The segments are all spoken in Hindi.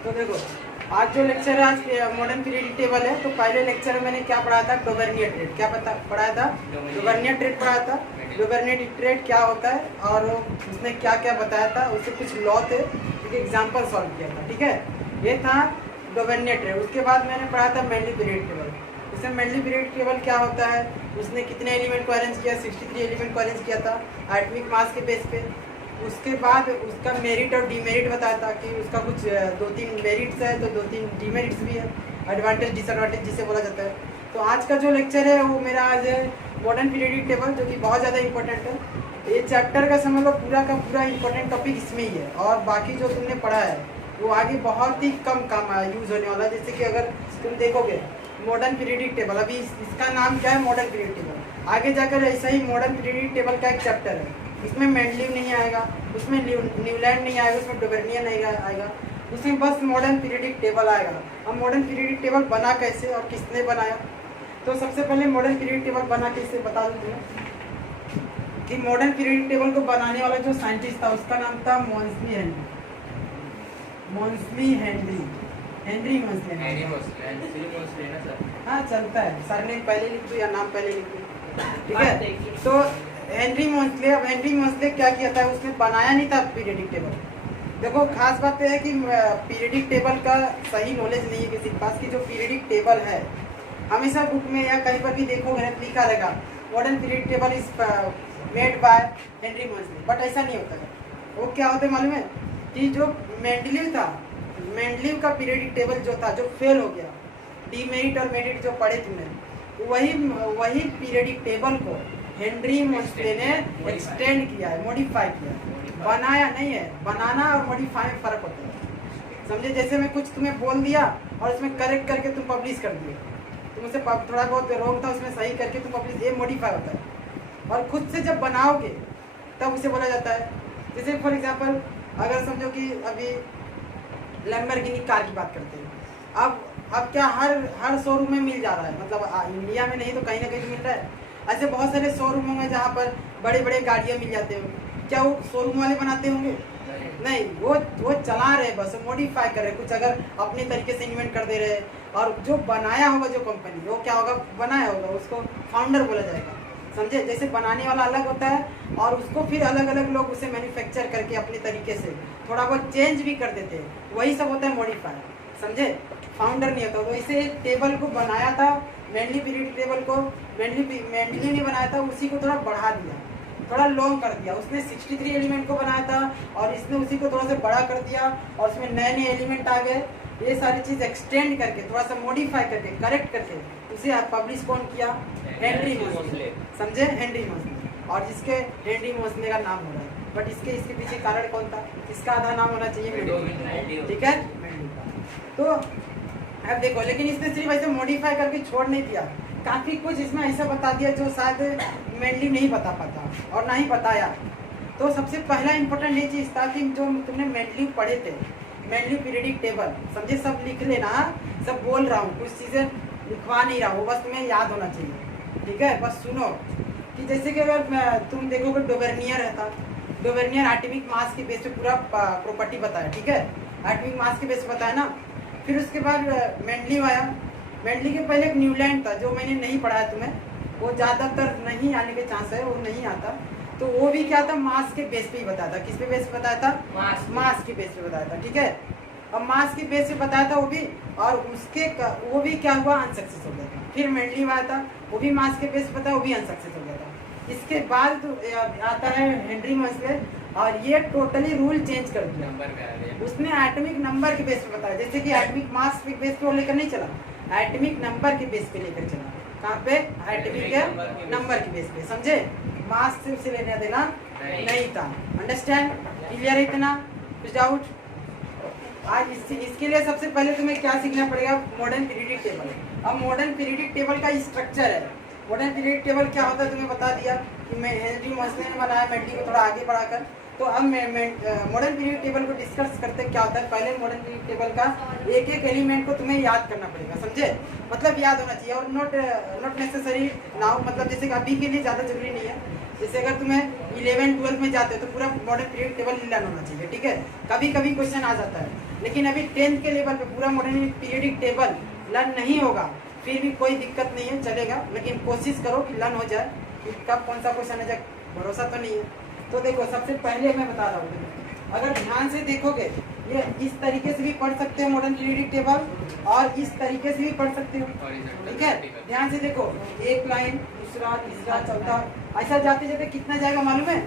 तो देखो, आज जो लेक्चर है, आज मॉडर्न पीरियडिक टेबल है। तो पहले लेक्चर में मैंने क्या पढ़ाया था? डोबर्नियर ट्रेड। क्या पढ़ाया था? डोबर्नियर ट्रेड पढ़ाया था। डोबर्नियर ट्रेड क्या होता है और उसने क्या क्या बताया था, उससे कुछ लॉ थे, एक एग्जाम्पल सॉल्व किया था। ठीक है, ये था डोबर्नियर ट्रेड। उसके बाद मैंने पढ़ाया था मेनली पीरियड टेबल। उसमें मेनली पीरियड टेबल क्या होता है, उसने कितने एलिमेंट को अरेंज किया? 63 एलिमेंट को अरेंज किया था एटॉमिक मास के बेस पे। उसके बाद उसका मेरिट और डीमेरिट बताया था कि उसका कुछ 2-3 मेरिट्स है तो 2-3 डीमेरिट्स भी है, एडवांटेज डिसएडवांटेज जिसे बोला जाता है। तो आज का जो लेक्चर है वो मेरा आज है मॉडर्न पीरियडिक टेबल, जो कि बहुत ज़्यादा इंपॉर्टेंट है। ये चैप्टर का समझ लो पूरा का पूरा इंपॉर्टेंट टॉपिक इसमें ही है, और बाकी जो तुमने पढ़ा है वो आगे बहुत ही कम काम यूज़ होने वाला है। जैसे कि अगर तुम देखोगे मॉडर्न पीरियडिक टेबल, अभी इसका नाम क्या है? Modern period table. आगे जाकर ऐसा ही मॉडर्न पीरियडिक टेबल का एक चैप्टर है, इसमें मेंडलीव नहीं आएगा, उसमें न्यूलैंड नहीं आएगा, उसमें डोबर्नियर नहीं आएगा, उसमें बस मॉडर्न पीरियडिक टेबल आएगा। अब मॉडर्न पीरियडिक टेबल बना कैसे और किसने बनाया? तो सबसे पहले मॉडर्न पीरियडिक टेबल बना कैसे बता दूँ तुम्हें कि मॉडर्न पीरियडिक टेबल को बनाने वाला जो साइंटिस्ट था उसका नाम था मॉन्सली हेनरी। मॉन्सली हेनरी, हेनरी मॉन्सली ना सर? हाँ चलता है, सरनेम पहले लिख दो या नाम पहले लिख दो, ठीक है। तो हेनरी मॉन्सले, अब हेनरी मॉन्सले क्या किया था? उसने बनाया नहीं था पीरियडिक टेबल। देखो खास बात यह है कि पीरियडिक टेबल का सही नॉलेज नहीं है किसी के पास कि जो पीरियडिक टेबल है, हमेशा बुक में या कहीं पर भी देखोगे ना लिखा रहेगा modern periodic table is made by Henry Moseley, but ऐसा नहीं होता है। वो क्या होता है मालूम है कि जो मेंडलीव था, मेंडलीव का पीरियडिक टेबल जो था, जो फेल हो गया, डीमेरिट और मेरिट जो पढ़े तुमने, वही पीरियडिक टेबल को हेनरी मॉन्सले ने एक्सटेंड किया है, मॉडिफाई किया है, बनाया नहीं है। बनाना और मॉडिफाई में फ़र्क होता है, समझे? जैसे मैं कुछ तुम्हें बोल दिया और उसमें करेक्ट करके तुम पब्लिश कर दिए, तुमसे थोड़ा बहुत रॉन्ग था उसमें सही करके तुम पब्लिश, ये मॉडिफाई होता है। और खुद से जब बनाओगे तब उसे बोला जाता है। जैसे फॉर एग्जाम्पल अगर समझो कि अभी लैम्बोर्गिनी कार की बात करते हैं, अब क्या हर शोरूम में मिल जा रहा है, मतलब इंडिया में नहीं तो कहीं ना कहीं मिल रहा है। ऐसे बहुत सारे शोरूम होंगे जहाँ पर बड़े बड़े गाड़ियाँ मिल जाते होंगे। क्या वो शोरूम वाले बनाते होंगे? नहीं, वो चला रहे, बस मॉडिफाई कर रहे, कुछ अगर अपने तरीके से इन्वेंट कर दे रहे। और जो बनाया होगा जो कंपनी, वो क्या होगा? बनाया होगा, उसको फाउंडर बोला जाएगा, समझे? जैसे बनाने वाला अलग होता है और उसको फिर अलग अलग लोग उसे मैन्युफैक्चर करके अपने तरीके से थोड़ा बहुत चेंज भी कर देते हैं, वही सब होता है मॉडिफाई, समझे? फाउंडर नहीं होता। तो इसे टेबल को बनाया था, मेनली पीरियड टेबल को मेंडली ने बनाया था, उसी को थोड़ा बढ़ा दिया, थोड़ा लॉन्ग कर दिया। उसने 63 एलिमेंट को बनाया था और इसने उसी को थोड़ा सा बड़ा कर दिया और उसमें नए नए एलिमेंट आ गए। ये सारी चीज़ एक्सटेंड करके, थोड़ा सा मॉडिफाई करके, करेक्ट करके उसे पब्लिश कौन किया? हेनरी मॉन्सले, समझे? हेनरी मॉन्सले, और जिसके हेनरी मॉन्सले का नाम हो रहा है, बट इसके पीछे कारण कौन था? इसका आधा नाम होना चाहिए मेंडली, ठीक है? तो अब देखो, लेकिन इसने सिर्फ ऐसे मॉडिफाई करके छोड़ नहीं दिया, काफ़ी कुछ इसमें ऐसा बता दिया जो शायद मेनली नहीं बता पाता और ना ही बताया। तो सबसे पहला इंपॉर्टेंट ये चीज़ था कि जो तुमने मेनली पढ़े थे, मेनली पीरियडिक टेबल, समझे? सब लिख लेना, सब बोल रहा हूँ, कुछ चीज़ें लिखवा नहीं रहा हूँ, बस तुम्हें याद होना चाहिए, ठीक है? बस सुनो कि जैसे कि अगर तुम देखोगे डोबर्नियर रहता, डोबर्नियर एटॉमिक मास के बेस पे पूरा प्रॉपर्टी बताया, ठीक है? एटॉमिक मास के बेस पे बताया ना। फिर उसके बाद मेंडली आया। मेंडली के पहले एक न्यूलैंड था जो मैंने नहीं पढ़ाया तुम्हें, वो ज़्यादातर नहीं आने के चांस है, वो नहीं आता। तो वो भी क्या था? मास के बेस पे ही बताया था। किस पे बेस पे बताया था? मास के बेस पे बताया था, ठीक है? अब मास के बेस पे बताया था वो भी, और वो भी क्या हुआ? अनसक्सेस हो गया था। फिर मेंडली आया था, वो भी मास के बेस पे बताया, वो भी अनसक्सेस हो गया था। इसके बाद तो आता है हेनरी मॉन्सले, और ये टोटली रूल चेंज कर दिया। उसने एटॉमिक नंबर के बेस पे बताया, जैसे कि एटॉमिक मास के बेस पे वो लेकर नहीं चला, एटॉमिक नंबर के बेस पे लेकर चला। कहाँ पे? एटॉमिक नंबर के बेस पे, समझे? मास से लेना देना नहीं था। अंडरस्टैंड? क्लियर है इतना? कुछ डाउट? आज इसके लिए सबसे पहले तुम्हें क्या सीखना पड़ेगा? Modern periodic table. अब मॉडर्न पीरियडिक टेबल का स्ट्रक्चर है। मॉडर्न पीरियडिक टेबल क्या होता है तुम्हें बता दिया कि मैं हेनरी मॉन्सले ने बनाया, मेंडली को थोड़ा आगे बढ़ाकर। तो अब मॉडर्न पीरियड टेबल को डिस्कस करते क्या होता है। पहले मॉडर्न पीरियड टेबल का एक एक एलिमेंट को तुम्हें याद करना पड़ेगा, समझे? मतलब याद होना चाहिए, और नॉट नेसेसरी नाउ, मतलब जैसे कि अभी के लिए ज़्यादा जरूरी नहीं है। जैसे अगर तुम्हें 11-12 में जाते हो तो पूरा मॉडर्न पीरियड टेबल लर्न होना चाहिए, ठीक है? कभी कभी क्वेश्चन आ जाता है लेकिन अभी 10th के लेवल पे पूरा मॉडर्न पीरियडिक टेबल लर्न नहीं होगा, फिर भी कोई दिक्कत नहीं है, चलेगा, लेकिन कोशिश करो कि लर्न हो जाए, कि कब कौन सा क्वेश्चन है जाए, भरोसा तो नहीं है। तो देखो सबसे पहले मैं बता रहा हूँ, अगर ध्यान से देखोगे ये इस तरीके से भी पढ़ सकते हो मॉडर्न पीरियडिक टेबल, और इस तरीके से भी पढ़ सकते हो, ठीक है। ध्यान से देखो, एक लाइन, दूसरा, तीसरा, चौथा, ऐसा जाते जाते कितना जाएगा मालूम है?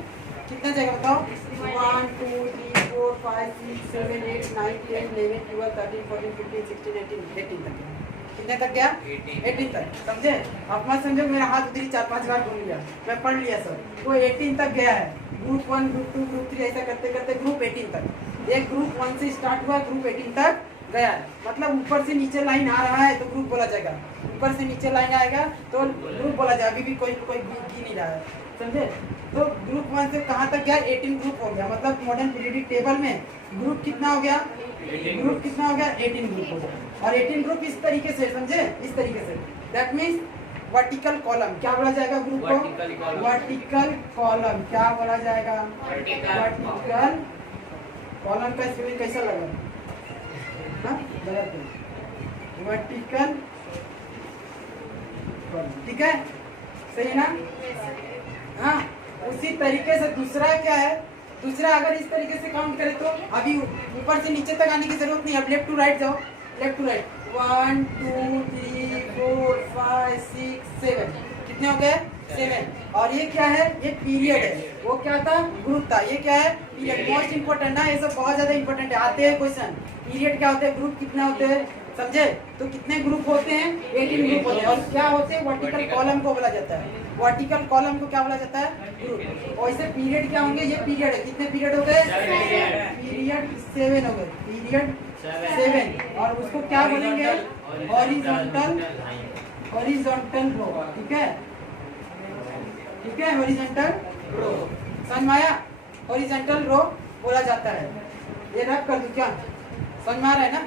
कितना जाएगा बताओ? 1 2 3 4 5 6 7 8 9 10 11 12 13 14 15 16 18 तक। कितने तक गया? 18 तक। समझे? अब मत समझो मेरा हाथ उधर 4-5 बार घूम गया, मैं पढ़ लिया सर, वो 18 तक गया है। ग्रुप 1, ग्रुप 2, ग्रुप 3 ऐसा करते करते ग्रुप 18 तक। एक ग्रुप 1 से स्टार्ट हुआ, ग्रुप 18 तक गया है, मतलब ऊपर से नीचे लाइन आ रहा है तो ग्रुप बोला जाएगा, ऊपर से नीचे लाइन आएगा तो ग्रुप बोला जाएगा। अभी भी कोई गी नहीं रहा है, समझे? तो ग्रुप 1 से कहाँ तक गया? 18 ग्रुप हो गया, मतलब मॉडर्न पीरियडिक टेबल में ग्रुप कितना हो गया? ग्रुप कितना हो गया? 18 ग्रुप हो गया। और 18 ग्रुप इस तरीके से, समझे? इस तरीके से, दैट मीन्स वर्टिकल कॉलम क्या बोला जाएगा ग्रुप को? वर्टिकल कॉलम क्या बोला जाएगा? वर्टिकल कॉलम का स्पेलिंग कैसा लगा? वर्टिकल, ठीक है, सही ना? हाँ, उसी तरीके से दूसरा क्या है? दूसरा अगर इस तरीके से काउंट करें तो अभी ऊपर से नीचे तक आने की जरूरत नहीं, अब लेफ्ट टू राइट जाओ, लेफ्ट टू राइट, 1 2 3 4 5 6 7, कितने हो गए? 7। और ये क्या है? ये पीरियड है, वो क्या था? ग्रुप था। ये क्या है? पीरियड। मोस्ट इंपोर्टेंट ना, ये सब बहुत ज्यादा इंपोर्टेंट है, आते हैं क्वेश्चन। पीरियड क्या होते हैं, ग्रुप कितना होते हैं, समझे? तो कितने ग्रुप होते हैं? 18 ग्रुप होते हैं। और क्या होते हैं? वर्टिकल कॉलम को बोला जाता है, वर्टिकल कॉलम को क्या बोला जाता है? ग्रुप। और इसे पीरियड क्या होंगे? ये पीरियड है, कितने पीरियड हो गए? पीरियड 7 हो गए, पीरियड 7। और उसको क्या बोलेंगे? हॉरिजॉन्टल, हॉरिजॉन्टल रो, ठीक है, ठीक है, हॉरिजॉन्टल रो, समझ में आया? हॉरिजॉन्टल रो बोला जाता है। ये रख कर दूं क्या? समझ में आ रहा है ना?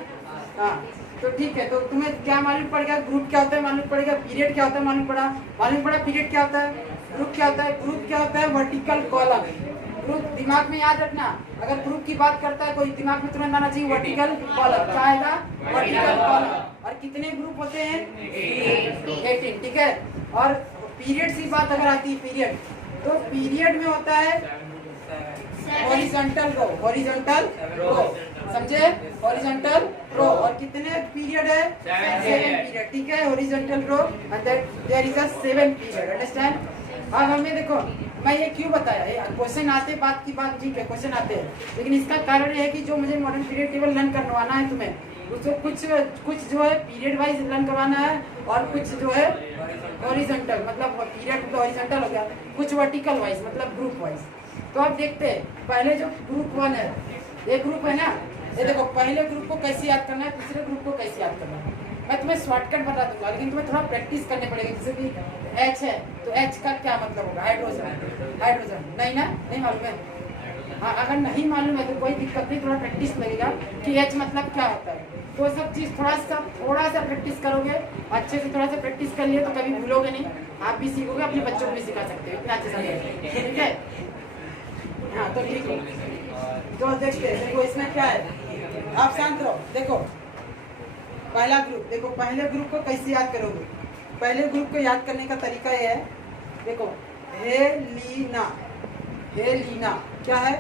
हाँ, तो ठीक है। तो तुम्हें क्या मालूम पड़ गया? ग्रुप क्या होता है मालूम पड़ेगा, पीरियड क्या होता है मालूम पड़ा, मालूम पड़ा पीरियड क्या होता है, ग्रुप क्या होता है। ग्रुप क्या होता है? Vertical column. ग्रुप दिमाग में याद रखना, अगर ग्रुप की बात करता है कोई, दिमाग में तुरंत आना चाहिए वर्टिकल कॉलम। क्या आएगा? Vertical column. और कितने ग्रुप होते हैं? 18, ठीक है। और पीरियड की बात अगर आती है, पीरियड, तो पीरियड में होता है हॉरिजॉन्टल रो, हॉरिजॉन्टल रो, समझे? Horizontal row. और कितने पीरियड है? 7 पीरियड, ठीक है, horizontal row, and there is a 7 period, understand? अब हमें देखो, मैं ये क्यों बताया, क्वेश्चन आते, बात की बात, ठीक है, क्वेश्चन आते हैं, लेकिन इसका कारण ये है कि जो मुझे मॉडर्न पीरियड टेबल लर्न करवाना है तुम्हें, उसको कुछ जो है पीरियड वाइज लर्न करवाना है, और कुछ जो है हॉरिजॉन्टल, मतलब पीरियड तो हॉरिजॉन्टल हो गया, कुछ वर्टिकल वाइज मतलब ग्रुप वाइज। तो अब देखते हैं, पहले जो ग्रुप 1 है, ये ग्रुप है ना, ये देखो, पहले ग्रुप को कैसे याद करना है, दूसरे ग्रुप को कैसे याद करना है, मैं तुम्हें शॉर्टकट बता दूंगा, लेकिन तुम्हें थोड़ा प्रैक्टिस करने पड़ेगा। जैसे कि H है, तो H का क्या मतलब होगा? हाइड्रोजन, हाइड्रोजन, नहीं ना, नहीं मालूम है? हाँ, अगर नहीं मालूम है तो कोई दिक्कत नहीं, थोड़ा प्रैक्टिस लगेगा कि H मतलब क्या होता है। तो सब चीज़ थोड़ा सा प्रैक्टिस करोगे, अच्छे से थोड़ा सा प्रैक्टिस कर लिए तो कभी भूलोगे नहीं, आप भी सीखोगे, अपने बच्चों को भी सिखा सकते हो, इतना अच्छे से, ठीक है? हाँ, तो ठीक है, तो देखते हैं। देखो इसमें क्या है, आप शांत रहो। देखो पहला ग्रुप, देखो पहले ग्रुप को कैसे याद करोगे? पहले ग्रुप को याद करने का तरीका ये है, देखो, हेलिना, हेलिना क्या है?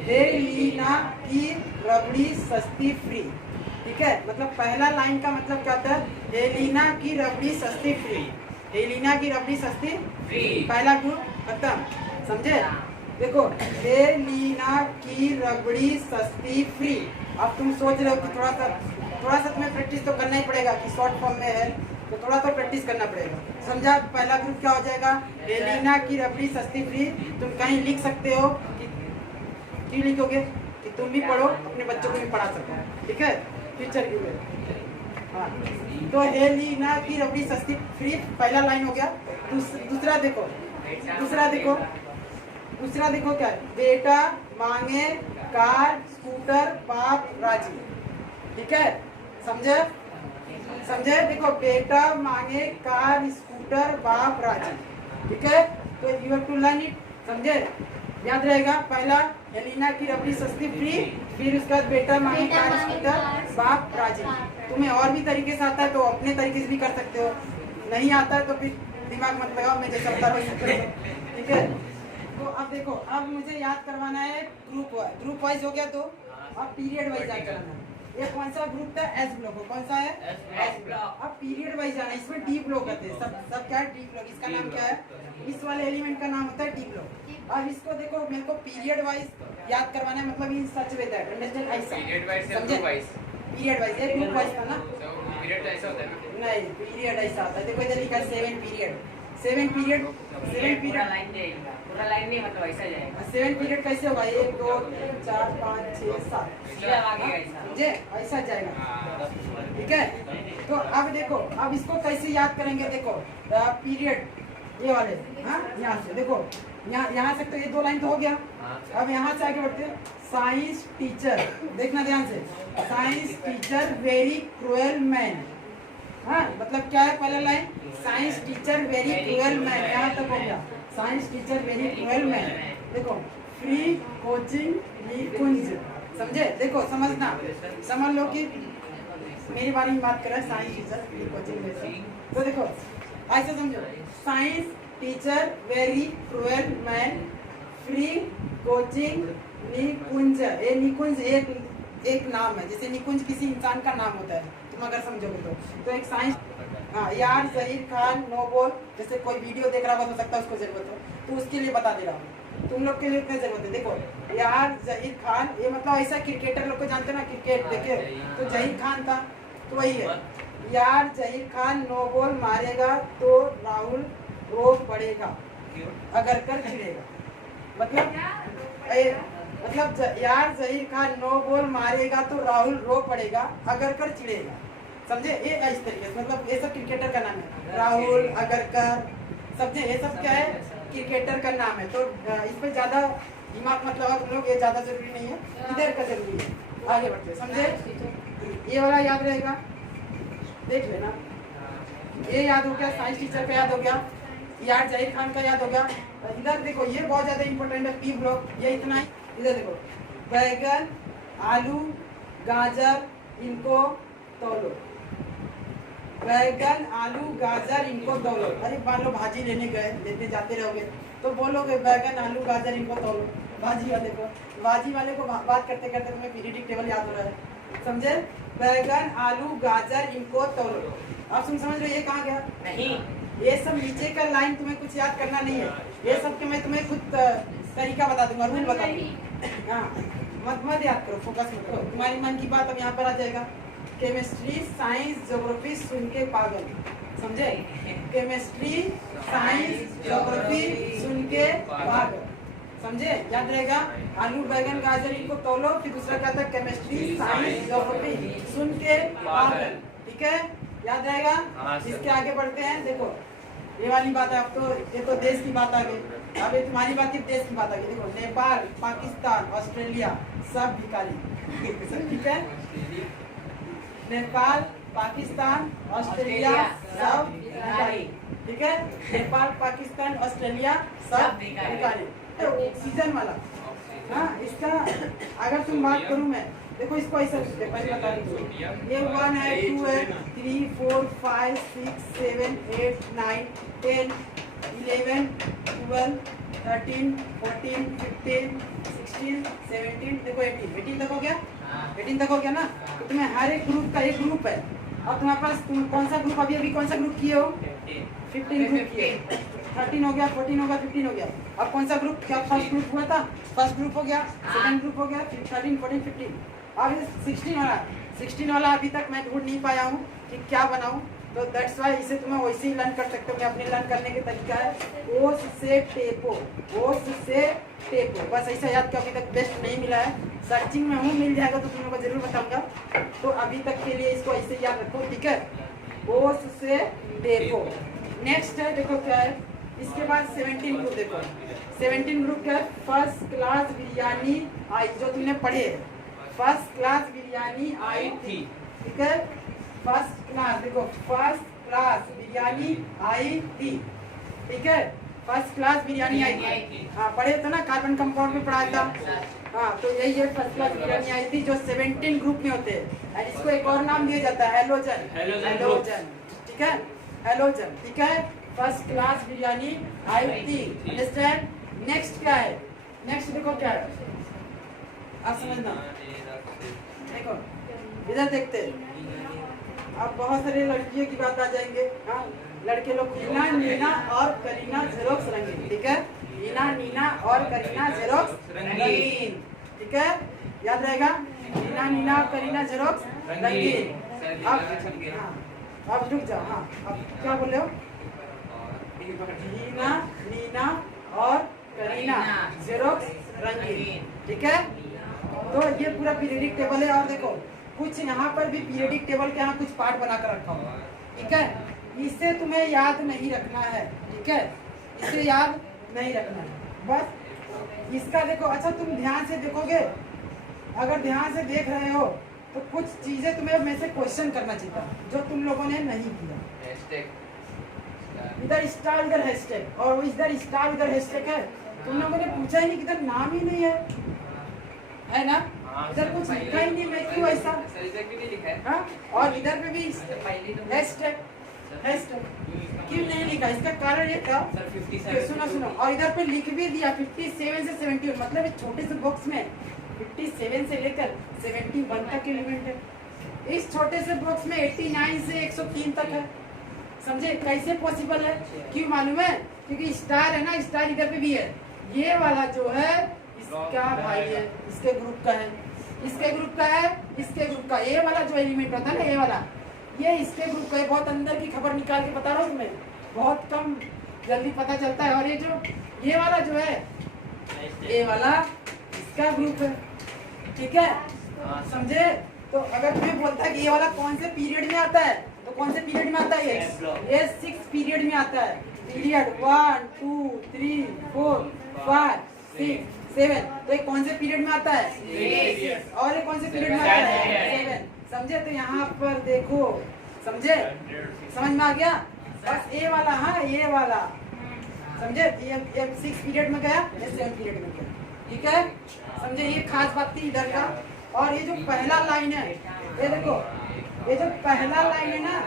हेलिना की रबड़ी सस्ती फ्री, ठीक है, मतलब पहला लाइन का मतलब क्या होता है? हेलिना की रबड़ी सस्ती फ्री, हेलिना की रबड़ी सस्ती फ्री, पहला ग्रुप खत्म, समझे? देखो, हेलिना की रबड़ी सस्ती फ्री। अब तुम सोच रहे हो कि थोड़ा सा तुम्हें प्रैक्टिस तो करना ही पड़ेगा, कि शॉर्ट फॉर्म में है तो थोड़ा तो प्रैक्टिस करना पड़ेगा, समझा? पहला ग्रुप क्या हो जाएगा? हेलिना की रबड़ी सस्ती फ्री। तुम कहीं लिख सकते हो कि क्यों लिखोगे? कि तुम भी पढ़ो, अपने बच्चों को भी पढ़ा सको, ठीक है, फ्यूचर के लिए। हाँ, तो हेलिना की रबड़ी सस्ती फ्री पहला लाइन हो गया। दूसरा देखो, दूसरा देखो क्या है? बेटा मांगे कार स्कूटर बाप राजी, ठीक है, समझे? देखो, बेटा मांगे कार स्कूटर बाप राजी, ठीक है, तो you have to learn it, समझे? याद रहेगा, पहला एलिना की रबड़ी सस्ती फ्री, फिर उसके बाद बेटा मांगे कार स्कूटर, बाप राजी। तुम्हें और भी तरीके से आता है तो अपने तरीके से भी कर सकते हो, नहीं आता है तो फिर दिमाग मत लगाओ, मैं जैसा बता रहा हूँ, ठीक है। तो अब देखो, अब मुझे याद करवाना है ग्रुप वाइज हो गया, तो अब पीरियड वाइज याद कराना है। ये कौन सा ग्रुप था? S block. कौन सा है? S block. अब पीरियड वाइज जाना है, इसमें डी ब्लॉक होते हैं, सब क्या है? D block. इसका नाम क्या है? इस वाले एलिमेंट का नाम होता है डी ब्लॉक। अब इसको देखो, मेरे को पीरियड वाइज याद करवाना है, मतलब इन सच वे दैट अंडरस्टैंड, ऐसा पीरियड वाइज या ग्रुप वाइज? पीरियड वाइज, ये ग्रुप वाइज था ना। पीरियड ऐसा होता है ना? नहीं, पीरियड ऐसा होता है। देखो इधर लिखा है 7 पीरियड। 7 पीरियड पूरा लाइन नहीं, मतलब ऐसा जाएगा। 7 पीरियड कैसे होगा? 1 2 3 4 5 6 7, समझे? ऐसा जाएगा, ठीक है। तो अब देखो, अब इसको कैसे याद करेंगे? देखो पीरियड ये वाले, हाँ यहाँ से देखो, यहाँ से तो ये 2 लाइन तो हो गया। अब यहाँ से आगे बढ़ते, साइंस टीचर, देखना ध्यान से, science teacher very cruel man. हाँ, मतलब क्या है पहला line? Science teacher very cruel man, यहाँ तक हो गया, science teacher very cruel man. देखो फ्री कोचिंग निकुंज, समझे? देखो समझना, समझ लो कि मेरे बारे में बात कर रहा है, साइंस टीचर फ्री कोचिंग में। तो देखो ऐसा समझो, science teacher very cruel man, free coaching Nikunj. ये निकुंज एक नाम है, जैसे निकुंज किसी इंसान का नाम होता है, तुम अगर समझोगे तो एक साइंस। हाँ, यार जहीर खान नो बॉल, जैसे कोई वीडियो देख रहा हो सकता है उसको जरूरत हो, तो उसके लिए बता दे रहा हूँ, तुम लोग के लिए इतनी जरूरत है। देखो यार जहीर खान, ये मतलब ऐसा क्रिकेटर लोग को जानते ना, क्रिकेट देखे तो जहीर खान था, तो वही है। यार जहीर खान नो बॉल मारेगा तो राहुल रो पड़ेगा, अगर कर चिड़ेगा। मतलब यार जहीर खान नो बॉल मारेगा तो राहुल रो पड़ेगा, अगर कर चिड़ेगा, समझे? ये इस तरीके से, मतलब ये सब क्रिकेटर का नाम है, राहुल, अगर कर, समझे? ये सब क्या है? क्रिकेटर का नाम है। तो इस पर ज्यादा दिमाग मत लगाओ तुम लोग, ये ज्यादा जरूरी नहीं है, इधर का जरूरी है। आगे बढ़ते, समझे? ये वाला याद रहेगा, देख लेना। ये याद हो गया, साइंस टीचर का याद हो गया, यार जहीर खान का याद हो गया। इधर देखो, ये बहुत ज्यादा इंपॉर्टेंट है, पी ब्लॉक, ये इतना ही। इधर देखो, बैगन, आलू, गाजर, इनको तौलो। बैगन, आलू, गाजर, इनको तौलो। अरे मान लो भाजी लेते जाते रहोगे तो बोलोगे बैगन, आलू, गाजर, इनको तौलो। भाजी वाले को बात करते करते तुम्हें पीरियडिक टेबल याद हो रहा है, समझे? बैगन, आलू, गाजर, इनको तौलो। अब तुम समझ रहे हो ये कहाँ गया? नहीं, ये सब नीचे का लाइन तुम्हें कुछ याद करना नहीं है, ये सब के मैं तुम्हें खुद तरीका बता दूंगा, रूल बता दूंगा। हाँ, मत याद करो, फोकस मत करो, तुम्हारी मन की बात अब यहाँ पर आ जाएगा। केमिस्ट्री, साइंस, ज्योग्राफी सुन के पागल, समझे? केमिस्ट्री, साइंस, ज्योग्राफी सुन के पागल, समझे? याद रहेगा। आलू, बैगन, गाजर, इनको तौलो। फिर दूसरा क्या था? केमिस्ट्री, साइंस, ज्योग्राफी सुन के पागल, ठीक है? याद रहेगा। इसके आगे बढ़ते हैं, देखो ये वाली बात है, अब तो ये तो देश की बात आ गई, अब ये तुम्हारी बात है, देश की बात आ गई। देखो नेपाल, पाकिस्तान, ऑस्ट्रेलिया सब भिखारी, ठीक है? नेपाल, पाकिस्तान, ऑस्ट्रेलिया सब भिखारी, ठीक है? नेपाल, पाकिस्तान, ऑस्ट्रेलिया सब भिखारी, सीजन वाला। हाँ, इसका अगर तुम बात करूँ मैं, देखो इसको ऐसा पहले बता दीजिए, ये 1 है, 2 है, 3 4 5 6 7 8 9 10 11 12 13 14 15 16 17, देखो 18 तक हो गया, 18 तक हो गया ना। तो तुम्हें हर एक ग्रुप का एक ग्रुप है। अब तुम्हारे पास तुम कौन सा ग्रुप अभी कौन सा ग्रुप किए हो? 15 ग्रुप किए। 13 हो गया, 14 हो गया, 15 हो गया। अब कौन सा ग्रुप? क्या फर्स्ट ग्रुप हुआ था? फर्स्ट ग्रुप हो गया, सेकंड ग्रुप हो गया, फिर 13 14 15, अब 16 वाला अभी तक मैं ढूंढ नहीं पाया हूँ कि क्या बनाऊँ, तो दैट्स वाई इसे तुम्हें वैसे ही लर्न कर सकते हो। मैं अपने लर्न करने के तरीका है ओस से टेपो, ओस से टेपो, बस ऐसा याद कर, अभी तक बेस्ट नहीं मिला है, सर्चिंग में हूँ, मिल जाएगा तो तुम लोगों को जरूर बताऊंगा। तो अभी तक के लिए इसको ऐसे याद रखो, ठीक है? ओस से टेपो। नेक्स्ट है, देखो क्या है इसके बाद 17 ग्रुप। देखो 17 ग्रुप क्या है? फर्स्ट क्लास बिरयानी आई, जो तुमने पढ़े, फर्स्ट क्लास बिरयानी आई थी, ठीक है? फर्स्ट क्लास, देखो फर्स्ट क्लास बिरयानी आई थी, ठीक है? फर्स्ट क्लास बिरयानी आई थी। हाँ पढ़े तो ना, कार्बन कंपाउंड में पढ़ा था। हाँ तो यही है फर्स्ट क्लास बिरयानी आई थी जो 17 ग्रुप में होते हैं। और इसको एक और नाम दिया जाता है हेलोजन। हेलोजन ठीक है, हेलोजन ठीक है। फर्स्ट क्लास बिरयानी आई थी। अंडरस्टैंड। नेक्स्ट क्या है, नेक्स्ट देखो क्या है, आप समझना। देखो इधर देखते अब बहुत सारे लड़कियों की बात आ जाएंगे। हाँ लड़के लोग हीना नीना और करीना जेरोक्स रंगीन, ठीक है। हीना नीना और करीना जेरोक्स रंगीन, ठीक है, याद रहेगा। हीना नीना और करीना जेरोक्स रंगीन। अब रुक जाओ। हाँ अब क्या बोल रहे हो, हीना नीना और करीना जेरोक्स रंगीन, ठीक है। तो ये पूरा पीरियडिक टेबल है। और देखो कुछ यहाँ पर भी पीरियडिक टेबल के यहाँ कुछ पार्ट बनाकर रखा हुआ, ठीक है। इसे तुम्हें याद नहीं रखना है, ठीक है, इसे याद नहीं रखना है बस। इसका देखो, अच्छा तुम ध्यान से देखोगे, अगर ध्यान से देख रहे हो तो कुछ चीजें तुम्हें में से क्वेश्चन करना चाहिए जो तुम लोगों ने नहीं किया। इधर स्टार इधर हैशटैग और इधर स्टार इधर हैशटैग है। तुम लोगों ने पूछा ही नहीं, किधर नाम ही नहीं है ना, इधर कुछ लिखा ही नहीं। मैं क्यों ऐसा, हाँ और इधर पे भी हैशटैग क्यों नहीं लिखा, इसका कारण ये था, सुनो और इधर पे लिख भी दिया 57 से 71, मतलब इस छोटे से बॉक्स में 57 से लेकर 71 तक एलिमेंट है। इस छोटे से बॉक्स में 89 से 103 तक है। समझे कैसे पॉसिबल है, क्यों मालूम है, क्योंकि स्टार है ना, स्टार इधर पे भी है। ये वाला जो है इसका भाई है, इसके ग्रुप का है, इसके ग्रुप का है, इसके ग्रुप का। ये वाला जो एलिमेंट होता है ना, ये वाला, ये इसके ग्रुप का है। बहुत अंदर की खबर निकाल के बता रहा हूँ तुम्हें, बहुत कम जल्दी पता चलता है। और ये जो ये वाला जो है, ये वाला इसका ग्रुप है, ठीक है, समझे। तो अगर तुम्हें बोलता है कि ये वाला कौन से पीरियड में आता है, तो कौन से पीरियड में आता है, ये 6 पीरियड में आता है। पीरियड 1 2 3 4 5 6 7, तो ये कौन से पीरियड में आता है, और ये कौन से पीरियड में आता है, 7। समझे। तो यहाँ पर देखो, समझे, समझ में आ गया। बस ये वाला, हाँ ये वाला, समझे, ये 6 पीरियड में गया, ये 7 पीरियड में गया, ठीक है, समझे। ये खास बात थी इधर का। और ये जो पहला लाइन है, ये देखो, ये जो पहला लाइन है ना,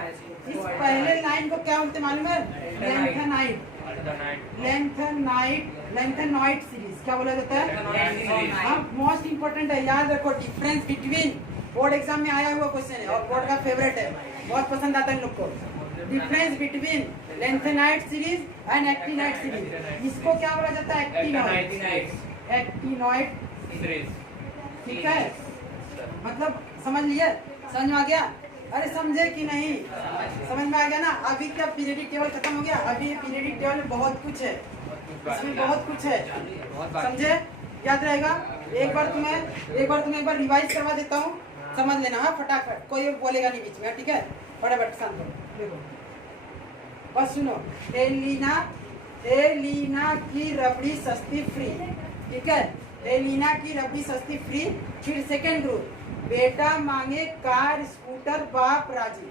इस पहले लाइन को क्या बोलते मालूम है, लेंथेनाइड। लेंथेनॉइड सीरीज क्या बोला जाता है, हाँ मोस्ट इंपोर्टेंट है, याद रखो। डिफरेंस बिटवीन, बोर्ड एग्जाम में आया हुआ क्वेश्चन है और बोर्ड का फेवरेट है, बहुत पसंद आता है इन लोग को। Difference between lanthanide series and actinoid series, इसको क्या बोला जाता है, एक्टिनॉइड सीरीज, ठीक है। मतलब समझ लिए, समझ में आ गया। अरे समझे कि नहीं, समझ में आ गया ना। अभी क्या पीरियडिक टेबल खत्म हो गया, अभी पीरियडिक टेबल में बहुत कुछ है, इसमें बहुत कुछ है, समझे, याद रहेगा। एक बार तुम्हें एक बार रिवाइज करवा देता हूँ, समझ लेना। हाँ फटाफट, कोई बोलेगा नहीं बीच में, ठीक है, फटाफट शांत हो। देखो बस सुनो, एलिना की रबड़ी सस्ती फ्री, ठीक है, एलिना की रबड़ी सस्ती फ्री। फिर सेकंड ग्रुप, बेटा मांगे कार स्कूटर बाप राजी,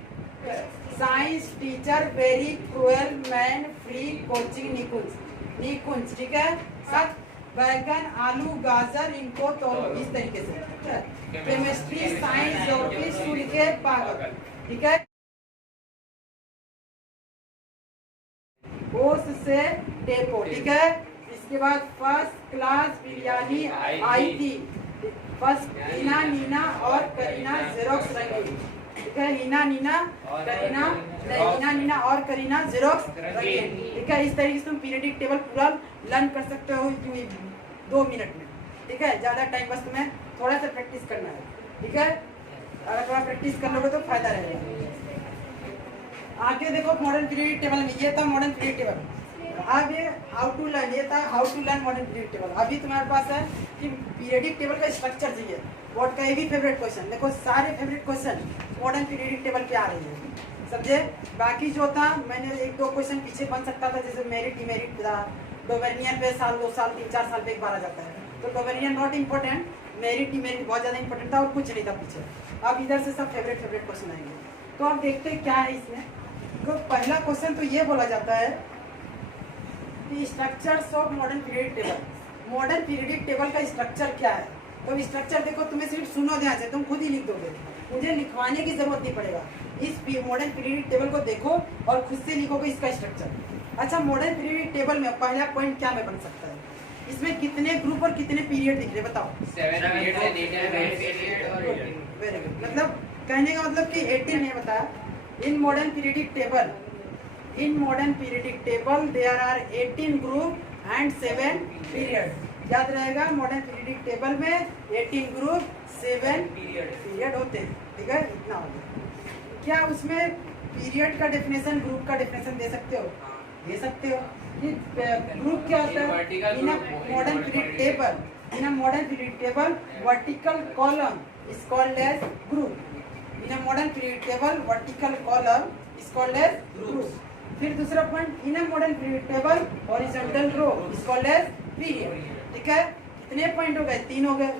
science teacher very cruel man free coaching Nikunj, ठीक है। साथ बैगन आलू गाजर इनको तो इस तरीके से, केमिस्ट्री साइंस ज्योग्राफी स्कूल के पागल, ठीक है। ओस से डेपो, ठीक है। इसके बाद फर्स्ट क्लास बिरयानी आई थी। फर्स्ट हीना नीना और करीना जेरोक्स रंगीन, ठीक है। हीना नीना और करीना जेरोक्स रंगीन, ठीक है। इस तरीके से तुम पीरियडिक टेबल पूरा लर्न कर सकते हो 2 मिनट में, ठीक है। ज्यादा टाइम, बस तुम्हें थोड़ा सा प्रैक्टिस करना है, ठीक है। अगर थोड़ा प्रैक्टिस कर लोगे तो फायदा रहेगा। आगे देखो मॉडर्न पीरियडिक टेबल में, ये था मॉडर्न पीरियड टेबल। अब ये हाउ टू लर्न, ये था how to learn modern period table. अभी तुम्हारे पास है कि पीरियडिक टेबल का स्ट्रक्चर चाहिए। बोर्ड का ये भी फेवरेट क्वेश्चन, देखो सारे favourite question modern periodic table पे आ रही है, समझे। बाकी जो था, मैंने 1-2 क्वेश्चन पीछे बन सकता था, जैसे मेरिट डिमेरिट था, डोवेनियन पे साल 2 साल 3-4 साल पे एक बार आ जाता है, तो डोवेनियन नॉट इम्पोर्टेंट, मेरिट डिमेरिट बहुत ज्यादा इंपॉर्टेंट था और कुछ नहीं था पीछे। अब इधर से सब फेवरेट क्वेश्चन आएंगे। तो अब देखते हैं क्या है इसमें। तो पहला क्वेश्चन तो ये बोला जाता है कि structures of modern periodic table. Modern periodic table का स्ट्रक्चर क्या है? तो स्ट्रक्चर देखो, तुम्हें सिर्फ सुनो ध्यान से, तुम खुद ही लिख दोगे, मुझे लिखवाने की जरूरत नहीं पड़ेगा। इस मॉडर्न पीरियडिक टेबल को देखो और खुद से लिखोगे इसका स्ट्रक्चर। अच्छा, मॉडर्न पीरियडिक टेबल में पहला पॉइंट क्या में बन सकता है? इसमें कितने ग्रुप और कितने पीरियड दिख रहे बताओ? 7 पीरियड और 8 पीरियड। Very good. मतलब कहने का मतलब कि 18 नहीं बताया। In modern periodic table there are 18 group and 7 period. याद रहेगा, मॉडर्न पीरियडिक टेबल में 18 ग्रुप 7 पीरियड होते हैं। ठीक है, इतना हो गया। क्या उसमें पीरियड का डेफिनेशन, ग्रुप का डेफिनेशन दे सकते हो? दे सकते हो। ग्रुप क्या होता है? In modern period table vertical column is called as group. In modern period table vertical column is called as group. फिर दूसरा point, in modern period table horizontal row is called as period. ठीक है, कितने पॉइंट हो गए? 3 हो गए।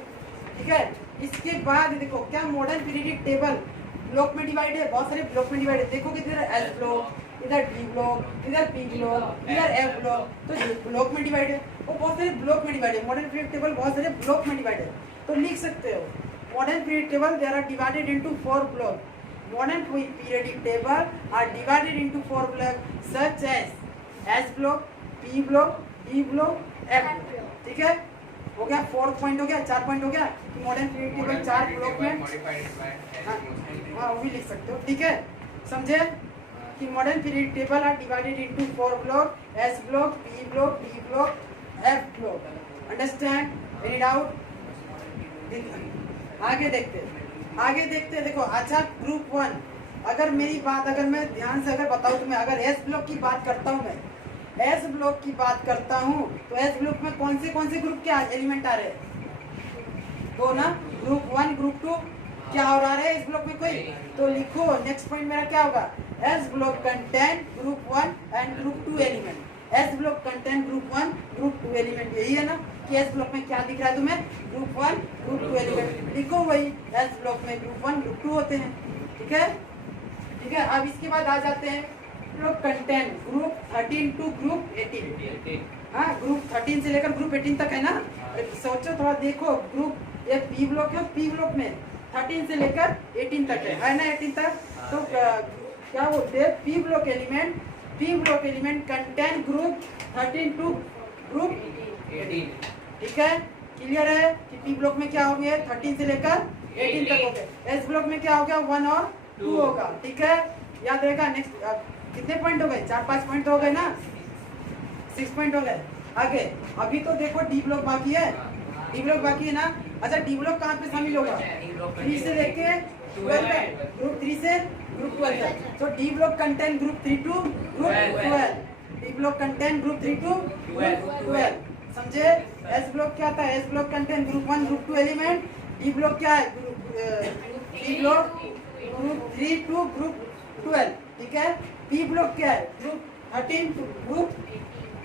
ठीक है, इसके बाद देखो, क्या मॉडर्न पीरियडिक टेबल ब्लॉक में डिवाइड है? बहुत सारे ब्लॉक में डिवाइड है। देखो किधर एस ब्लॉक, इधर डी ब्लॉक, इधर पी ब्लॉक, इधर एफ ब्लॉक, तो ब्लॉक में डिवाइड है। वो बहुत सारे ब्लॉक में डिवाइड है। मॉडर्न पीरियड टेबल बहुत सारे ब्लॉक में डिवाइड है। तो लिख सकते हो, modern period table there are divided into 4 block. Modern periodic table are divided into 4 block such as S block, P block, D block, F block. ठीक है, हो गया। 4 पॉइंट हो गया, 4 पॉइंट हो गया कि मॉडर्न पीरियड टेबल 4 ब्लॉक में। हाँ, वो भी लिख सकते हो। ठीक है, समझे कि modern period table are divided into 4 block, S block, P block, D block, F block. Understand? Any doubt? आगे देखते देखो। अच्छा, ग्रुप 1, अगर मेरी बात, अगर मैं ध्यान से अगर बताऊं तुम्हें, अगर एस ब्लॉक की बात करता हूं, मैं एस ब्लॉक की बात करता हूं, तो एस ब्लॉक में कौन से ग्रुप के एलिमेंट आ रहे हैं? तो ना, ग्रुप 1, ग्रुप 2 क्या हो रहा है इस ब्लॉक में? कोई तो लिखो। नेक्स्ट पॉइंट मेरा क्या होगा? S block contain group 1 and group 2 element. S block contain group 1, group 2 element. यही है ना कि एस ब्लॉक में क्या दिख रहा है तुम्हें? Group 1, group 2 element. लिखो वही, एस ब्लॉक में ग्रुप 1, ग्रुप 2 होते हैं। ठीक है, ठीक है। अब इसके बाद आ जाते हैं block contain group 13 to group 18। हाँ, ग्रुप 13 से लेकर ग्रुप 18 तक है ना। सोचो थोड़ा, देखो ग्रुप ये पी ब्लॉक है, पी ब्लॉक में 13 से लेकर 18 तक है ना, 18 तक। तो क्या बोलते हैं? P block element contain group 13 to group 18। ठीक है, क्लियर है कि पी ब्लॉक में क्या हो गया? 13 से लेकर 18 तक हो गए। एस ब्लॉक में क्या हो गया? 1 और 2 होगा। ठीक है, याद रहेगा। नेक्स्ट कितने पॉइंट हो गए? 4-5 पॉइंट हो गए ना, 6 पॉइंट हो गए। आगे अभी तो देखो डी ब्लॉक बाकी है, ना। अच्छा, डी ब्लॉक कहाँ पे शामिल होगा? 3 से लेके 12 तक, ग्रुप 3 से ग्रुप 12 तक। तो D block contain group 3 to group 12। D block contain group 3 to group 12। समझे? एस ब्लॉक क्या था? S block contain group 1, group 2 element. D block क्या है? D block group 3 to group 12। ठीक है, पी ब्लॉक क्या है? Group 13 to group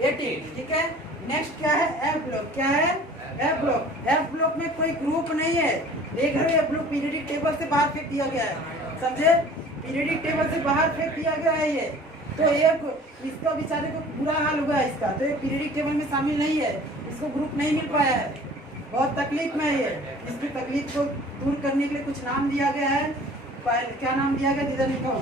18। ठीक है, नेक्स्ट क्या है? F block. क्या है? F block. एफ ब्लॉक में कोई ग्रुप नहीं है। देख रहे हो, एफ ब्लॉक पीरियडिक टेबल से बाहर फेंक दिया गया है। समझे? पीरियडिक टेबल से बाहर फेंक दिया गया है ये। तो एक इसका बेचारे को बुरा हाल हुआ है इसका, तो ये पीरियडिक टेबल में शामिल नहीं है, इसको ग्रुप नहीं मिल पाया है, बहुत तकलीफ में है ये। इसकी तकलीफ को दूर करने के लिए कुछ नाम दिया गया है। क्या नाम दिया गया? इधर लिखो,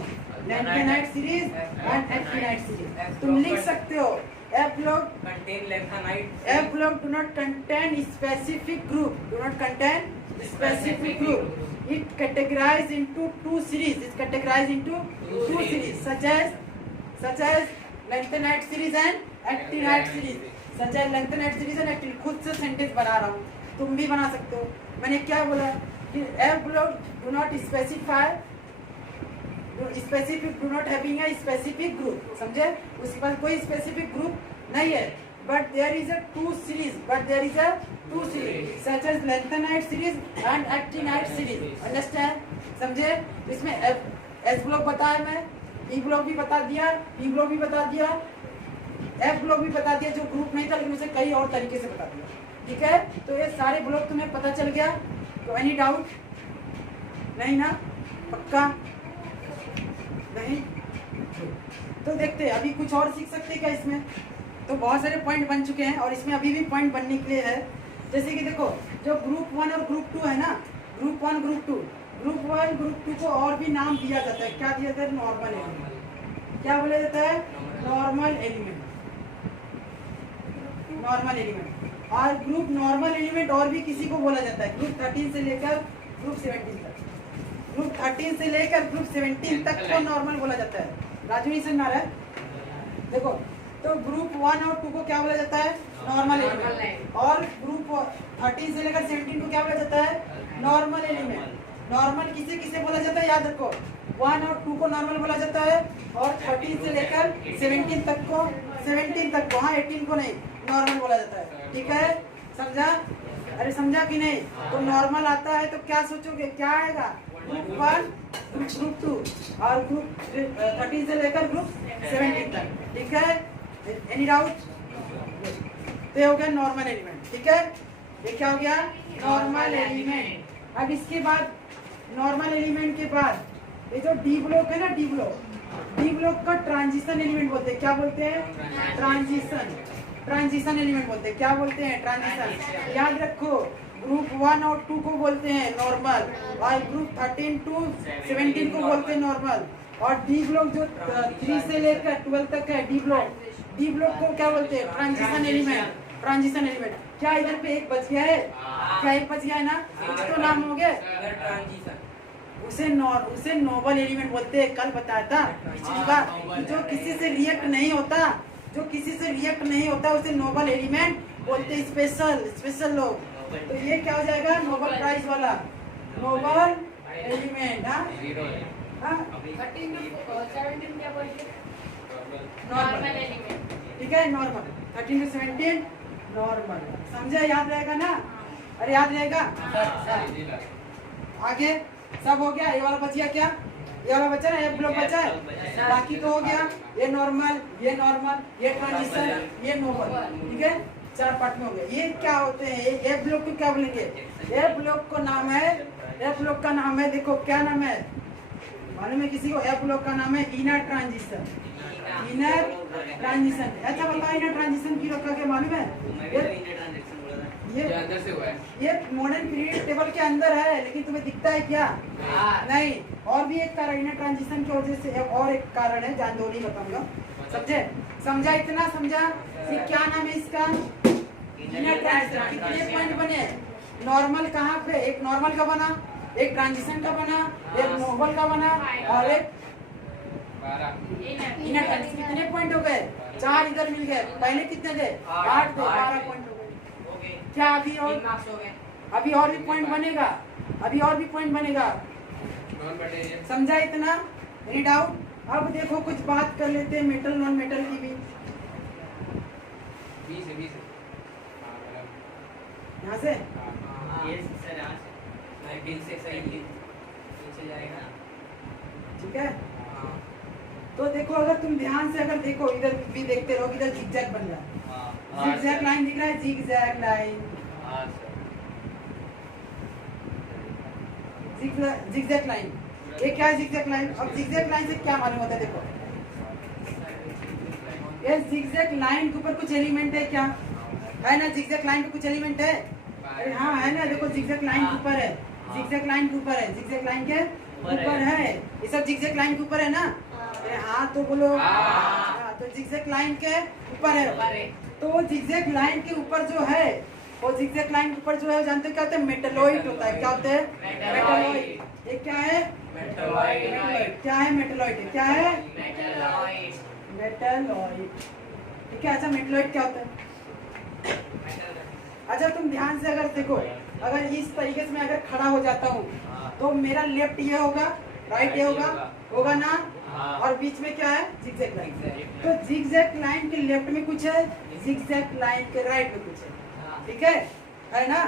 lanthanide series and actinide series. तुम लिख सकते हो F block contain lanthanide. F block do not contain specific group. Do not contain specific group. It categorized into 2 series. It's categorized into 2 series such as lanthanide series and actinide series. Such as lanthanide series and actinide. खुद से सेंटेंस बना रहा हूँ, तुम भी बना सकते हो। मैंने क्या बोला कि F block do not specify specific, do not having a specific group. समझे? उसके पास कोई स्पेसिफिक ग्रुप नहीं है, but there is a 2 series such as lanthanide series and actinide series. Understand? समझे? इसमें एस ब्लॉक बताया, मैं ई ब्लॉक भी बता दिया, ई ब्लॉक भी बता दिया, एफ ब्लॉक भी बता दिया, जो ग्रुप नहीं था लेकिन उसे कई और तरीके से बता दिया। ठीक है, तो ये सारे ब्लॉक तुम्हें पता चल गया। तो एनी डाउट? नहीं ना? पक्का? नहीं? तो देखते हैं अभी कुछ और सीख सकते क्या इसमें? तो बहुत सारे पॉइंट बन चुके हैं और इसमें अभी भी पॉइंट बनने के लिए है। जैसे कि देखो जो ग्रुप 1 और ग्रुप 2 है ना, ग्रुप 1 ग्रुप 2, ग्रुप 1 ग्रुप 2 को और भी नाम दिया जाता है। क्या दिया जाता है? Normal element. क्या बोला जाता है? Normal element. Normal element. और ग्रुप नॉर्मल एलिमेंट और भी किसी को बोला जाता है, ग्रुप 13 से लेकर ग्रुप 17 तक। ग्रुप 13 से लेकर ग्रुप 17 तक को नॉर्मल बोला जाता है। राजू नहीं समझ रहा है? देखो तो ग्रुप 1 और 2 को क्या बोला जाता है? Normal element. और ग्रुप 13 से लेकर 17 को क्या बोला जाता है? Normal element. नॉर्मल किसे किसे बोला जाता है? याद रखो, 1 और 2 को नॉर्मल बोला जाता है और 13 से लेकर 17 तक को, 17 तक को, हाँ 18 को नहीं, नॉर्मल बोला जाता है। ठीक है, समझा? अरे समझा कि नहीं? तो नॉर्मल आता है तो क्या सोचोगे, क्या आएगा? ग्रुप 1 ग्रुप 2 और ग्रुप 13 से लेकर ग्रुप 17 तक। ठीक है, एनी डाउट? तो ये हो गया नॉर्मल एलिमेंट। ठीक है, ये क्या हो गया? Normal element. अब इसके बाद नॉर्मल एलिमेंट के बाद ये जो डी ब्लॉक है ना, डी ब्लॉक का ट्रांजिशन एलिमेंट बोलते हैं। क्या बोलते हैं? ट्रांजिशन। ट्रांजिशन एलिमेंट बोलते हैं। क्या बोलते हैं? ट्रांजिशन। याद रखो, ग्रुप 1 और 2 को बोलते हैं नॉर्मल और ग्रुप 13 to 17 को बोलते हैं नॉर्मल। और डी ब्लॉक जो 3 से लेकर 12 तक है, डी ब्लॉक को क्या बोलते हैं? Transition element. Transition element. क्या इधर पे एक बच गया है? क्या एक बच गया है ना? कुछ तो नाम हो गया। उसे नोबल एलिमेंट बोलते हैं। कल बताया था पिछली बार, जो किसी से रिएक्ट नहीं होता, जो किसी से रिएक्ट नहीं होता उसे नोबल एलिमेंट बोलते हैं। स्पेशल लोग। तो ये क्या हो जाएगा? नोबल प्राइज वाला नोबल एलिमेंट। Normal element. ठीक है, नॉर्मल 13 to 17 नॉर्मल। समझे? याद रहेगा ना? अरे याद रहेगा? आगे सब हो गया। ये वाला बच गया। क्या ये वाला बचा ना? एक ब्लॉक बचा है, बाकी तो हो गया। ये नॉर्मल, ये ट्रांजिशन, ये नोबल। ठीक है, 4 पार्ट में हो गया। ये क्या होते हैं? ए ब्लॉक को क्या बोलेंगे? ए ब्लॉक को नाम है, ए ब्लॉक का नाम है, देखो क्या नाम है मालूम है किसी को? ए ब्लॉक का नाम है इनर ट्रांजिशन। Inner transition. अच्छा बताओ, इनर ट्रांजिशन की रखा क्या मालूम है? ये अंदर से हुआ है। ये मॉडर्न पीरियड टेबल के अंदर है, लेकिन तुम्हें दिखता है क्या? नहीं। और भी एक कारण इनर ट्रांजिशन की वजह से, और एक कारण है, जान दो, नहीं बताऊंगा। समझे? समझा? इतना समझा कि क्या नाम है इसका? Inner transition. कितने पॉइंट बने? नॉर्मल कहाँ पे? एक नॉर्मल का बना, एक ट्रांजिशन का बना, एक नोबल का बना और एक इनर ट्रांजिशन। कितने पॉइंट हो गए? 4 इधर मिल गए। पहले कितने थे? 8 थे। 12 पॉइंट हो गए। क्या अभी और भी पॉइंट बनेगा? अभी और भी पॉइंट बनेगा। समझा इतना? Any doubt? अब देखो कुछ बात कर लेते हैं मेटल नॉन मेटल की भी। यहाँ से ठीक है। तो देखो, अगर तुम ध्यान से अगर देखो, इधर भी देखते रहो, इधर जिगजैग बन रहा है। जिगजैग लाइन दिख रहा है? Zigzag line, zigzag line. ये क्या है? Zigzag line. अब जिगजैग लाइन से क्या मालूम होता है? देखो, ये जिगजैग लाइन के ऊपर कुछ एलिमेंट है क्या? है ना? जिगजैग लाइन पे कुछ एलिमेंट है? अरे हाँ है ना, देखो जिगजैग लाइन के ऊपर है, जिगजैग लाइन के ऊपर है, जिगजैग लाइन के ऊपर है। ये सब जिगजैग लाइन के ऊपर है ना? अरे हाँ तो बोलो। तो जिगजैग लाइन के ऊपर है। तो जिगजैग लाइन के ऊपर जो है, वो जिगजैग लाइन के ऊपर जो है, जानते क्या होता है? मेटलॉइड होता है। क्या होता है? मेटलॉइड। ये क्या है? मेटलॉइड। क्या है? मेटलॉइड। क्या है? मेटलॉइड। ठीक है। अच्छा मेटलॉइड क्या होता है? अच्छा तुम ध्यान से अगर देखो, अगर इस तरीके से मैं अगर खड़ा हो जाता हूँ तो मेरा लेफ्ट ये होगा, राइट ये होगा ना? और बीच में क्या है? Zigzag line. तो जिगजैग लाइन के लेफ्ट में कुछ है, जिगजैग लाइन के राइट में कुछ है। ठीक है ना?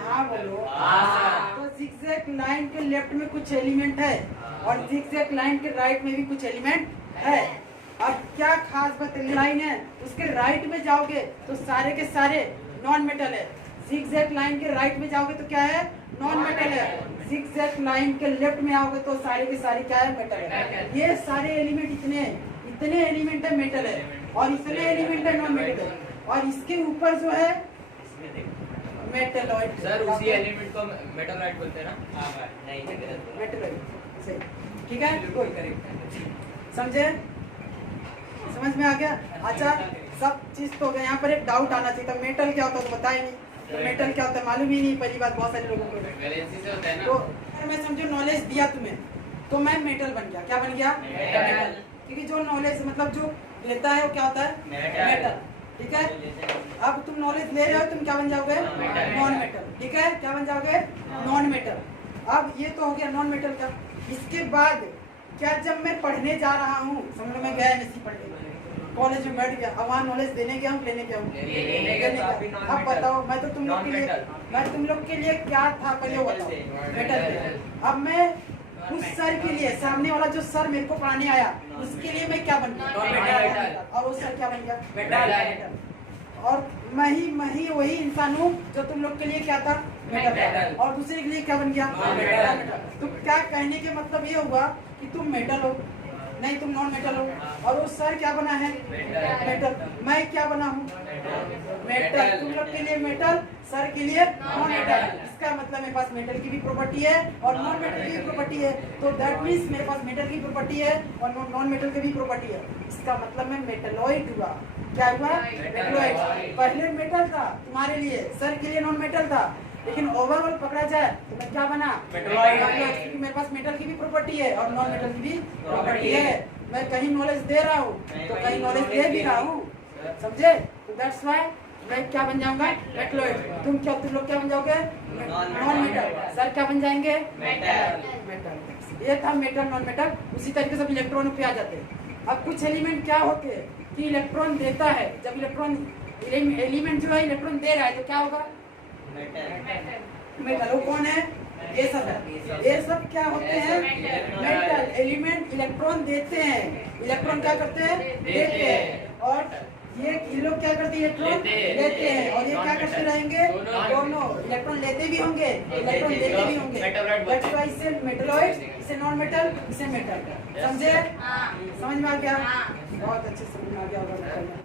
हाँ बोलो। तो जिगजैग लाइन के लेफ्ट में कुछ एलिमेंट है और जिगजैग लाइन के राइट में भी कुछ एलिमेंट है। अब क्या खास बात लाइन है, उसके राइट में जाओगे तो सारे के सारे नॉन मेटल है, zigzag लाइन के राइट में जाओगे तो क्या है, नॉन मेटल है। zigzag लाइन के लेफ्ट में आओगे तो सारे के सारे क्या है, मेटल है। ये सारे एलिमेंट इतने एलिमेंट है मेटल है, और इतने एलिमेंट है नॉन मेटल है, और इसके ऊपर जो है मेटलॉइड। सर उसी एलिमेंट को मेटलॉइड बोलते हैं ना? हाँ नहीं मेटलॉइड, सही, ठीक है, कोई समझे, समझ में आ गया। अच्छा सब चीज तो हो गया, यहाँ पर एक डाउट आना चाहिए था, मेटल क्या होता है तो बताया नहीं, तो मेटल क्या होता है मालूम ही नहीं, पहली बात बहुत सारे लोगों को। वैलेंसी से होता है ना? तो अगर मैं समझो नॉलेज दिया तुम्हें तो मैं मेटल बन गया, क्या बन गया, मेटल। क्योंकि जो नॉलेज मतलब जो लेता है वो क्या होता है, मेटल, ठीक है। अब तुम नॉलेज ले रहे हो, तुम क्या बन जाओगे, नॉन मेटल, ठीक है, क्या बन जाओगे, नॉन मेटल। अब ये तो हो गया नॉन मेटल का। इसके बाद क्या, जब मैं पढ़ने जा रहा हूँ, समझ लो मैं गया नहीं पढ़ने, कॉलेज में बैठ गया, अब वहाँ नॉलेज देने गया हूँ, लेने गया हूँ, लेने गया। अब बताओ मैं तो तुम लोग के लिए, मैं तुम लोग के लिए क्या था पहले वो बताओ, मेटल। अब मैं उस सर के लिए, सामने वाला जो सर मेरे को पढ़ाने आया उसके लिए मैं क्या बन गया, और वो सर क्या बन गया, मेटल। और मैं ही वही इंसान हूँ जो तुम लोग के लिए क्या था, मेटल, और दूसरे के लिए क्या बन गया, मेटल। तो क्या कहने के मतलब ये हुआ कि तुम मेटल हो, नहीं तुम नॉन मेटल हो, और वो सर क्या बना है, मेटल। मैं क्या बना हूँ, मेटल। तुम लोग के लिए मेटल, सर के लिए नॉन मेटल। इसका मतलब मेरे पास मेटल की भी प्रॉपर्टी है और नॉन मेटल की भी प्रॉपर्टी है, तो दैट मीन्स मेरे पास मेटल की प्रॉपर्टी है और नॉन मेटल की भी प्रॉपर्टी है। इसका मतलब मैं मेटलॉइड हुआ। क्या हुआ, मेटलॉइड। पहले मेटल था तुम्हारे लिए, सर के लिए नॉन मेटल था, लेकिन ओवरऑल पकड़ा जाए तो मैं क्या बना, मेटलॉइड। क्योंकि मेरे पास मेटल की भी प्रॉपर्टी है और नॉन मेटल की भी प्रॉपर्टी है। मैं कहीं नॉलेज दे रहा हूँ तो कहीं नॉलेज दे भी रहा हूँ, समझे। तो दैट्स व्हाई मैं क्या बन जाऊंगा, मेटलॉइड। तुम लोग क्या बन जाओगे, नॉन मेटल। सर क्या बन जाएंगे, मेटल। ये था मेटल नॉन मेटल। उसी तरीके से इलेक्ट्रॉन पे आ जाते हैं। अब कुछ एलिमेंट क्या होते हैं कि इलेक्ट्रॉन देता है, जब इलेक्ट्रॉन एलिमेंट जो है इलेक्ट्रॉन दे रहा है तो क्या होगा, मेटल। वो कौन है, ये सब है। ये सब क्या होते हैं, मेटल। एलिमेंट इलेक्ट्रॉन देते हैं, इलेक्ट्रॉन क्या करते हैं, देते हैं। और ये लोग क्या करते हैं, इलेक्ट्रॉन लेते हैं। और ये क्या करते रहेंगे, दोनों इलेक्ट्रॉन लेते भी होंगे, इलेक्ट्रॉन देते भी होंगे। दैट्स व्हाई इसे मेटलॉइड, इसे नॉन मेटल, इसे मेटल। समझे, समझ में आ गया, बहुत अच्छे से समझ में आ गया होगा।